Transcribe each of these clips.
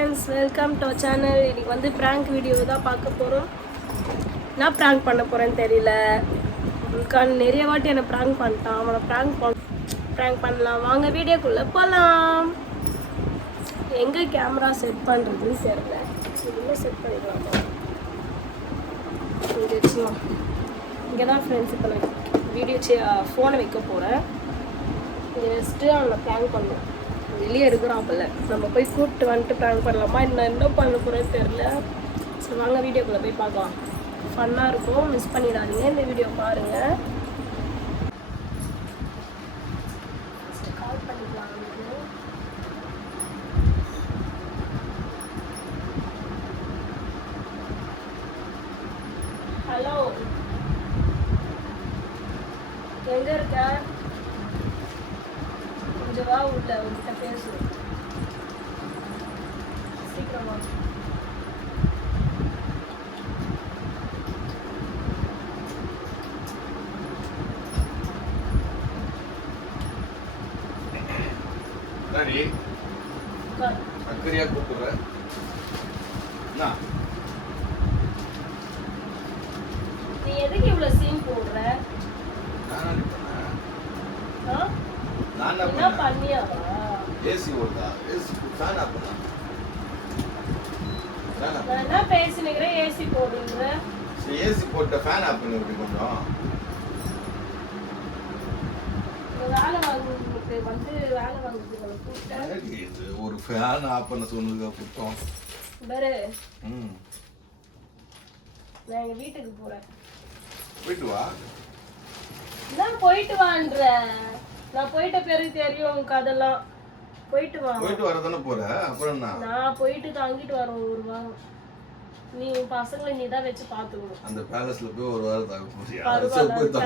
Friends, welcome to channel. இன்னைக்கு வந்து prank video தான் பார்க்க போகிறோம். நான் ப்ராங்க் பண்ண போகிறேன்னு தெரியல. உங்களுக்கான நிறைய வாட்டி என்னை ப்ராங்க் பண்ணிட்டான். அவனை ப்ராங்க் பண்ணலாம். வாங்க வீடியோக்குள்ளே போகலாம். எங்கே கேமரா செட் பண்ணுறதுன்னு தெரியல. இதுல செட் பண்ணிடலாமா? இங்கே வச்சுலாம். இங்கே தான் ஃப்ரெண்ட்ஸ் இப்போ நான் ஃபோனை வைக்க போகிறேன். இங்கே வச்சுட்டு அவனை ப்ராங்க் பண்ணுவோம். வெளியே இருக்கிறாப்பில்ல, நம்ம போய் கூப்பிட்டு வந்துட்டு ப்ராங்க் பண்ணலாமா? என்ன பண்ண போகிறேன்னு தெரில. சரி வாங்க வீடியோக்குள்ளே போய் பார்க்கலாம். ஃபன்னாக இருக்கும், மிஸ் பண்ணிடாதீங்க. இந்த வீடியோ பாருங்கள். ஃபஸ்ட்டு கால் பண்ணிக்கலாம். ஹலோ, எங்கே இருக்க? கொஞ்சம் வா, உள்ள உங்ககிட்ட பேசு. சீக்கிரமா. சரி, அக்கறையா கூப்பிடுற. நீ எதுக்கு இவ்வளவு சீன் போடுற? என்ன பண்ணியாவா? ஏசி ஓடுதா? ஏசி ஃபேன் ஆஃப் பண்ணா. நான் என்ன பேசினேன்? ஏசி போடுற. சரி, ஏசி போட்ட ஃபேன் ஆஃப் பண்ணி விட்டு கொஞ்சம். வேலை வாங்குறதுக்கு வந்து வேலை வாங்குறதுக்கு கூப்பிட்டேன். ஒரு ஃபேன் ஆஃப் பண்ண சொன்னதுக்கு கூப்பிட்டோம். பாரு, நான் எங்க வீட்டுக்கு போறேன். போயிட்டு வா. நான் போயிட்டு வான்ற. நான் போயிட்ட பிறகு தெரியும் உனக்கு அதெல்லாம். போயிட்டு வா. போயிட்டு வரதானே போற, அப்புறம் என்ன? நான் போயிட்டு தங்கிட்டு வரேன் ஒரு வாரம். நீ உன் பசங்களை நீ தான் வச்சு பாத்துக்கணும். அந்த பேலஸ்ல போய் ஒரு வாரம் தங்க போறியா?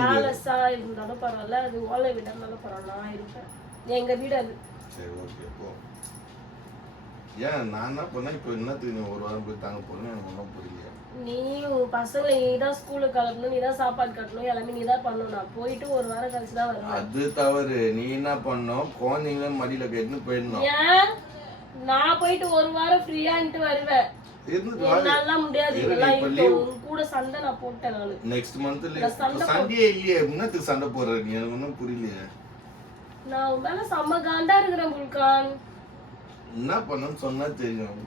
பேலஸா இருந்தாலும் பரவாயில்ல, அது ஓலை வீடா இருந்தாலும் பரவாயில்ல, நான் இருப்பேன். எங்க வீடு அது. சரி, ஓகே, போ. ஏன் நான் என்ன பண்ணேன்? இப்போ என்னத்துக்கு நீ ஒரு வாரம் போய் தங்க போறேன்னு எனக்கு ஒன்றும் புரியல. நீ உன் பசங்களை நீ தான் ஸ்கூலுக்கு கிளப்பணும், நீ தான் சாப்பாடு கட்டணும், எல்லாமே நீ தான் பண்ணணும். நான் போயிட்டு ஒரு வாரம் கழிச்சு தான் வருவேன். அது தவறு. நீ என்ன பண்ணணும்? குழந்தைங்கள மடியில கேட்டுன்னு போயிடணும். ஏன்? நான் போயிட்டு ஒரு வாரம் ஃப்ரீயான்ட்டு வருவேன். என்னால முடியாது. இதெல்லாம் இப்போ கூட சண்டை நான் போட்டேன். நானு நெக்ஸ்ட் மந்த்ல சண்டே இல்லையே, என்னத்துக்கு சண்டை போடுற நீ? எனக்கு ஒன்றும் புரியலையே. நான் உன் மேல செம்ம காண்டா இருக்கிறேன் புல்கான். என்ன பண்ணணும்னு சொன்னா தெரியும்.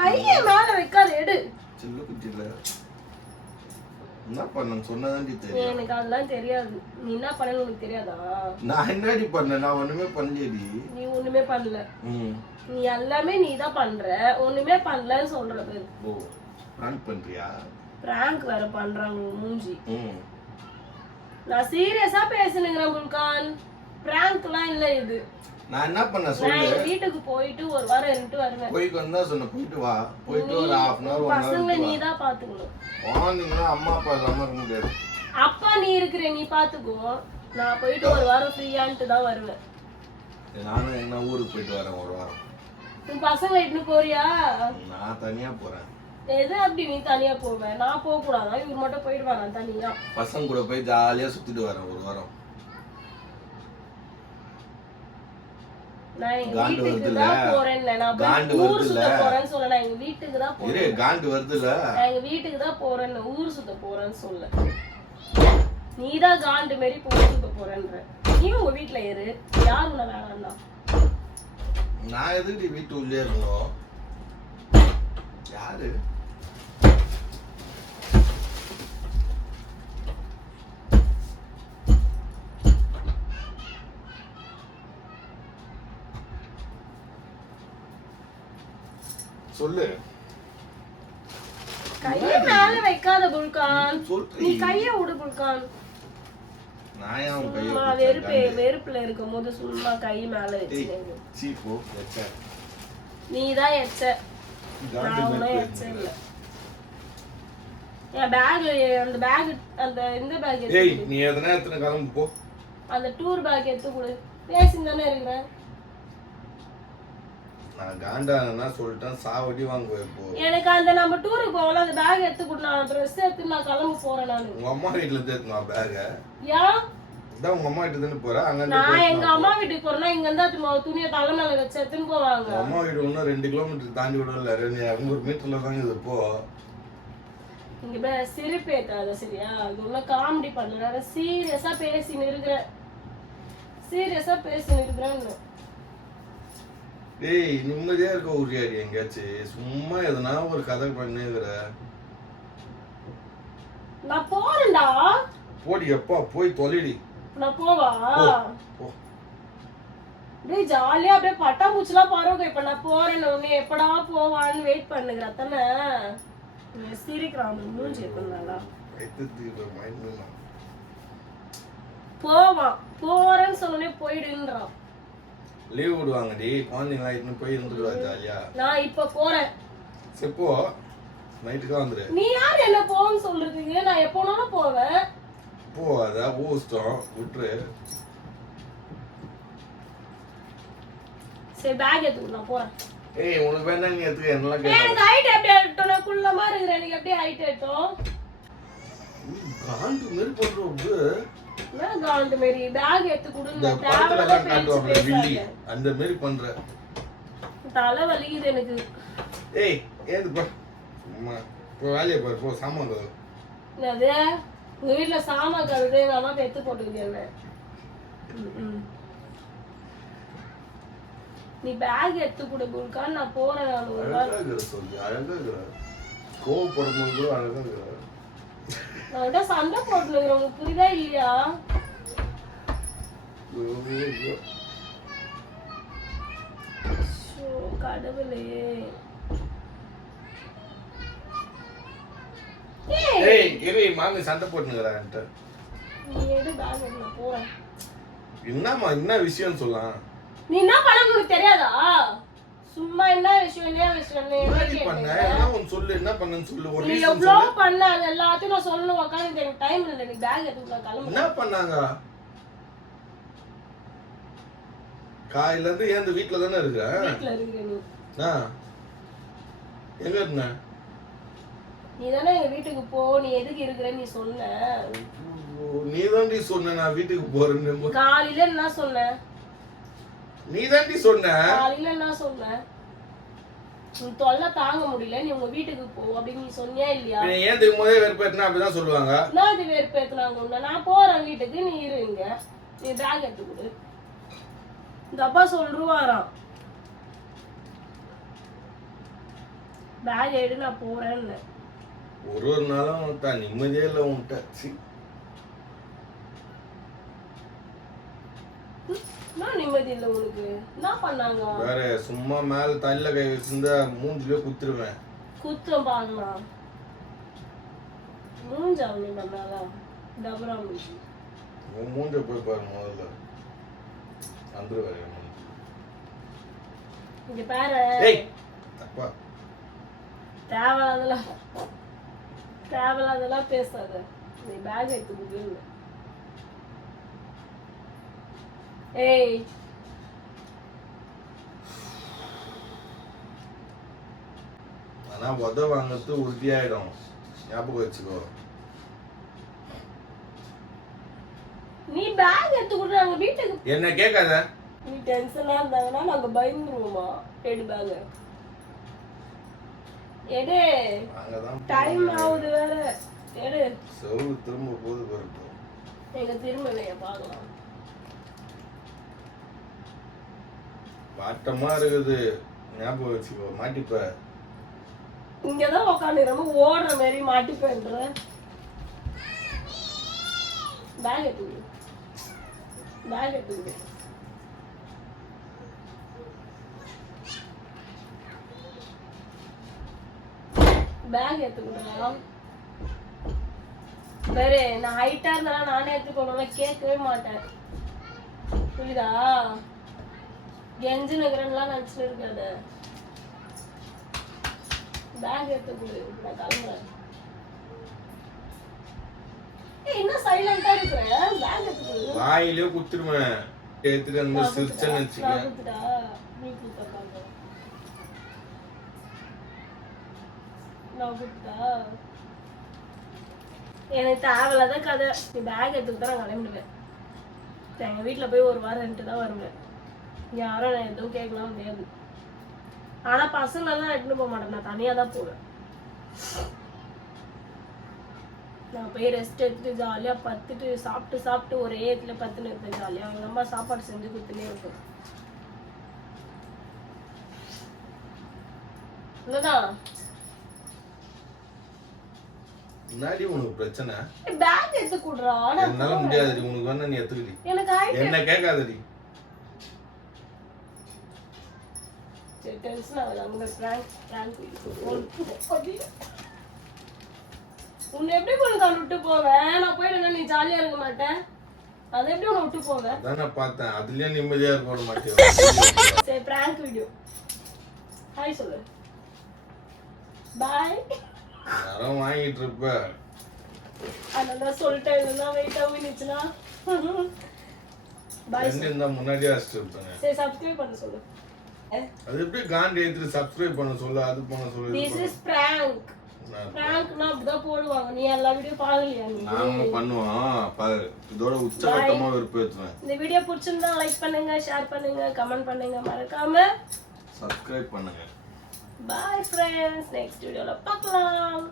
கையை மேல வைக்காத, எடு. சில்ல குட்டில என்ன பண்ணணும்னு சொன்னதாண்டி தெரியும். எனக்கு அதெல்லாம் தெரியாது. நீ என்ன பண்ணணும் உனக்கு தெரியாதா? நான் என்னடி பண்ணேன்? நான் ஒண்ணுமே பண்ணலடி. நீ ஒண்ணுமே பண்ணல. நீ எல்லாமே நீ தான் பண்ற, ஒண்ணுமே பண்ணலன்னு சொல்றது. ஓ, பிராங்க் பண்றியா? பிராங்க் வேற பண்றாங்க மூஞ்சி. நான் சீரியஸா பேசுனேங்கறேன் புல்கான். பிராங்க்லாம் இல்ல இது. நான் என்ன பண்ண சொல்லு? நான் வீட்டுக்கு போயிட்டு ஒரு வாரம் இருந்துட்டு வருவேன். போயிட்டு வந்தா சொன்ன, போயிட்டு வா. போயிட்டு ஒரு half an hour 1 hour பசங்களை நீ தான் பாத்துக்கணும். குழந்தைங்களா அம்மா அப்பா இல்லாம இருக்க முடியாது. அப்பா நீ இருக்கிற, நீ பாத்துக்கோ. நான் போயிட்டு ஒரு வாரம் ஃப்ரீயான்ட்டு தான் வருவேன். நானும் என்ன ஊருக்கு போயிட்டு வரேன் ஒரு வாரம். உன் பசங்களை இட்டுன்னு போறியா? நான் தனியா போறேன். எது அப்படி நீ தனியா போவேன்? நான் போக கூடாதா? இவர் மட்டும் போயிட்டு வரேன் தனியா. பசங்க கூட போய் ஜாலியா சுத்திட்டு வரேன் ஒரு வாரம். நான் எங்க வீட்டுக்கு தான் போறேன்ல. நான் ஊர் சுத்த போறேன்னு சொல்ல. நான் எங்க வீட்டுக்கு தான் போறேன். காண்டு வருதுல. நான் எங்க வீட்டுக்கு தான் போறேன்னு, ஊர் சுத்த போறேன்னு சொல்ல. நீ தான் காண்டு மாரி ஊர் சுத்த போறேன்ற. நீ உங்க வீட்டுல இரு. யார் உன்னை வேணாம்னா? நான் எதுக்கு வீட்டு உள்ளே இருந்தோம்? யாரு? சொல்லு. கைய மேல வைக்காத புல்கான். நீ கைய விடு புல்கான். நான் ஏன் கைய வெறுப்புல இருக்கும்போது சும்மா கை மேல வச்சிருங்க. சீப்போ எச்ச. நீ தான் எச்ச. நான் ஒன்னும் எச்ச இல்ல. என் பேக், அந்த பேக், அந்த இந்த பேக் எடுத்து. ஏய், நீ எதனா எத்தனை கிளம்பு போ. அந்த டூர் பேக் எடுத்து கொடு. பேசிட்டு தானே இருக்கிறேன். நான் காண்டானா சொல்லிட்டேன், சாவடி வாங்க போ. எனக்கு அந்த நம்ம டூருக்கு போவோம்ல, அந்த பேக் எடுத்து கொடு. நான் ட்ரெஸ் எடுத்து நான் கிளம்ப போறேன். நான் உங்க அம்மா வீட்ல தேத்துமா பேக்? யா இதான் உங்க அம்மா வீட்டு தானே போற அங்க நான் எங்க அம்மா வீட்டுக்கு போறேன்னா இங்க இருந்தா துணியை தலை மேல வச்சு எடுத்துன்னு போவாங்க. அம்மா வீடு ஒன்னும் 2 கிலோமீட்டர் தாண்டி விட இல்ல 200 மீட்டர்ல தாங்க இது போ. இங்க சிரிப்பு ஏத்தாத சரியா? இது உள்ள காமெடி பண்ணல, சீரியஸா பேசின்னு இருக்கிறேன். சீரியஸா பேசின்னு இருக்கிறேன்னு. டேய் நிம்மதியா இருக்க ஊரியாடி எங்கேயாச்சும் சும்மா எதனா ஒரு கதை பண்ணிக்கிற. நான் போறேன்டா. போடி எப்பா போய் தொலைடி. நான் போவா? போ. டேய் ஜாலியா அப்படியே பட்டாம்பூச்சிலாம் பாருங்க. இப்ப நான் போறேன்னு உடனே எப்படா போவான்னு வெயிட் பண்ணுகிற தானே. சிரிக்கிறான் மூஞ்சி எப்படினாலா போவான். போறேன்னு சொன்னே போயிடுன்றான். லீவ் விடுவாங்கடி குழந்தைங்களா இன்னும் போய் இருந்துடுவா ஜாலியா. நான் இப்ப போறேன். செப்போ நைட்டுக்கா வந்துரு. நீ யார் என்ன போன்னு சொல்றதுக்கு? நான் எப்போனாலும் போவேன். போ அதான் ஊஸ்டம் விட்டுரு. சரி பேக் எடுத்து நான் போறேன். ஏய் உனக்கு வேணா நீ எடுத்துக்க என்னலாம் கேட்க. எனக்கு ஹைட் எப்படி ஆயிட்டோம்? நான் குள்ளமா இருக்கிறேன். எனக்கு எப்படி ஹைட் ஆயிட்டோம்? காண்டு மேல் பண்றோம். நான் காண்டு மேரி பேக் எடுத்து கொடு. இந்த நான் படத்துல டிராவலா காட்டுவாங்க வில்லி அந்த மாதிரி பண்ற. தலை வலிக்குது எனக்கு. ஏய் ஏது பா சும்மா போ வேலைய பாரு போ சாமான் கழுவு. என்னது உங்க வீட்டுல சாமான் கழுவுது எங்க அம்மா எடுத்து போட்டுக்கிட்டே. நீ பேக் எடுத்து கொடு குல்கா. நான் போறேன். அழகா இருக்கிற சொல்லி அழகா இருக்கிற கோவப்படும்போது கூட அழகா இருக்கிற. நான் சண்டை போட்டுக்கிறேன். உங்களுக்கு புரியுதா இல்லையா? கடவுளே. ஏய் இரு மாமி சண்டை போட்டுங்கறான்ட்ட. நீ எடு பேக் எடுத்து நான் போறேன். என்னம்மா என்ன விஷயம் சொல்லலாம்? நீ என்ன பண்ண உனக்கு தெரியாதா? சும்மா என்ன விஷயம் என்ன பண்ண என்ன ஒன்னு சொல்லு என்ன பண்ணன்னு சொல்லு ஒரு நீ ரீசன் எவ்ளோ சொல்லு. பண்ண அது எல்லாத்தையும் நான் சொல்லணும். உட்கார்ந்து எனக்கு டைம் இல்ல. நீ பேக் எடுத்து நான் கிளம்புறேன். என்ன பண்ணாங்க? காலையில இருந்து ஏன் இந்த வீட்ல தானே இருக்க? வீட்ல இருக்க நீ. எங்க இருந்த? நீ தானே எங்க வீட்டுக்கு போ. நீ எதுக்கு இருக்கிற நீ சொன்ன. நீ தாண்டி சொன்ன நான் வீட்டுக்கு போறேன்னு. காலையில என்ன சொன்ன? நீ தாண்டி சொன்ன. காலையில என்ன சொன்ன? நீ தொல்லை தாங்க முடியல நீ உங்க வீட்டுக்கு போ அப்படின்னு நீ சொன்னியா இல்லையா? நீ ஏன் இதுக்கு முதல்ல வெறுப்பேத்தினா அப்படிதான் சொல்லுவாங்க. நான் இது வெறுப்பேத்துனாங்க உன்ன. நான் போறேன் வீட்டுக்கு. நீ இருங்க. நீ பேக் எடுத்து கொடு. இந்த அப்பா சொல்லுவாராம் பேக் எடு நான் போறேன்னு. ஒரு நாளும் தான் நிம்மதியே இல்லை உன்கிட்ட. நான் நிம்மதி இல்லை உனக்கு. என்ன பண்ணாங்க? வேற சும்மா மேல தள்ள கை வச்சிருந்தா மூஞ்சிலே குத்துருவேன். குத்தம் பாக்கலாம். மூஞ்சா நீ பண்ணாலா? டபரா மூஞ்சி. உன் மூஞ்ச போய் பாரு முதல்ல. வந்துருவாரு இங்க பாரு. ஏய் அப்பா தேவையில்லாதெல்லாம் பேசாத. நீ பேக் எடுத்து கொடுங்க. ஏய் ஆனா உத வாங்கிறது உறுதியாயிடும் ஞாபகம் வச்சுக்கோ. நீ பேக் எடுத்து கொடு. நாங்க வீட்டுக்கு என்ன கேட்காத. நீ டென்ஷனா இருந்தாங்கன்னா நாங்க பயந்துருவோமா? எடு பேக் எடு. டைம் ஆகுது வேற. எடு. செவ்வளவு திரும்ப போது பாருங்க. எங்க திரும்ப இல்லையா பாக்கலாம். வாட்டமா இருக்குது ஞாபகம் வச்சுக்கோ. மாட்டிப்ப. இங்கதான் உட்காந்து ரொம்ப ஓடுற மாதிரி மாட்டிப்பேன்ற. பேக் எடுத்து பேக் எடுத்து பேக் எடுத்துக்கலாம். வேற நான் ஹைட்டா இருந்தாலும் நானே எடுத்துக்கணும். கேட்கவே மாட்டேன். புரியுதா? கெஞ்சு நகரன்லாம் நினைச்சுட்டு இருக்காத. பேக் எடுத்துக்கொடு. நான் கிளம்புறேன். என்ன சைலண்டா இருக்கிற? பேக் எடுத்துக்கொடு. வாயிலே குத்துருவேன். எடுத்துட்டு அந்த சிரிச்சன்னு வச்சுக்க. குத்துடா. நீ குத்த பாக்க. நான் குத்தா. எனக்கு தேவையில்லாத கதை. நீ பேக் எடுத்துக்கிட்டா நான் கிளம்பிடுவேன். எங்க வீட்டுல போய் ஒரு வாரம் ரெண்டு தான் வருவேன். யாரும் நான் எதுவும் கேட்கலாம் முடியாது. ஆனா பசங்க எல்லாம் எடுத்துட்டு போக மாட்டேன், நான் தனியா தான் போவேன். நான் போய் ரெஸ்ட் எடுத்துட்டு ஜாலியா பத்துட்டு சாப்பிட்டு ஒரே இடத்துல பத்துன்னு இருப்பேன் ஜாலியா. எங்க அம்மா சாப்பாடு செஞ்சு கொடுத்துனே இருக்கும். இல்லதான் முன்னாடி உனக்கு பிரச்சனை பேக் எடுத்து குடுறா. என்னால முடியாதுடி, உனக்கு வேணா நீ எடுத்துக்கடி, எனக்கு என்ன கேட்காதடி. சரி டென்ஷன் ஆகுது. அவங்க பிராங்க் உன்னை எப்படி உனக்கு அவன் விட்டு போவேன்? நான் போயிடுங்க, நீ ஜாலியா இருக்க மாட்டேன். அதை எப்படி உன்னை விட்டு போவேன்? அதான் நான் பார்த்தேன், அதுலயே நிம்மதியா இருக்க மாட்டேன். சரி பிராங்க் வீடியோ ஹாய் சொல்லு. பாய். யாரும் வாங்கிட்டு இருப்ப, அதெல்லாம் சொல்லிட்டேன். இல்லைன்னா வெயிட்டா போயிடுச்சுன்னா பாய். இருந்தா முன்னாடியே அடிச்சுட்டு இருப்பேன். சரி சப்ஸ்கிரைப் பண்ண சொல்லு. அது எப்படி காண்டி எடுத்துட்டு சப்ஸ்கிரைப் பண்ண சொல்லு, அது பண்ண சொல்லு. This is prank. பிராங்க்னா அப்படிதான் போடுவாங்க. நீ எல்லா வீடியோ பாக்கலையா? நீ நாம பண்ணுவோம் பாரு, இதோட உச்சகட்டமா வெறுப்பேத்துவேன். இந்த வீடியோ பிடிச்சிருந்தா லைக் பண்ணுங்க, ஷேர் பண்ணுங்க, கமெண்ட் பண்ணுங்க, மறக்காம சப்ஸ்கிரைப் பண்ணுங்க. பாய் ஃப்ரெண்ட்ஸ், நெக்ஸ்ட் வீடியோல பார்க்கலாம்.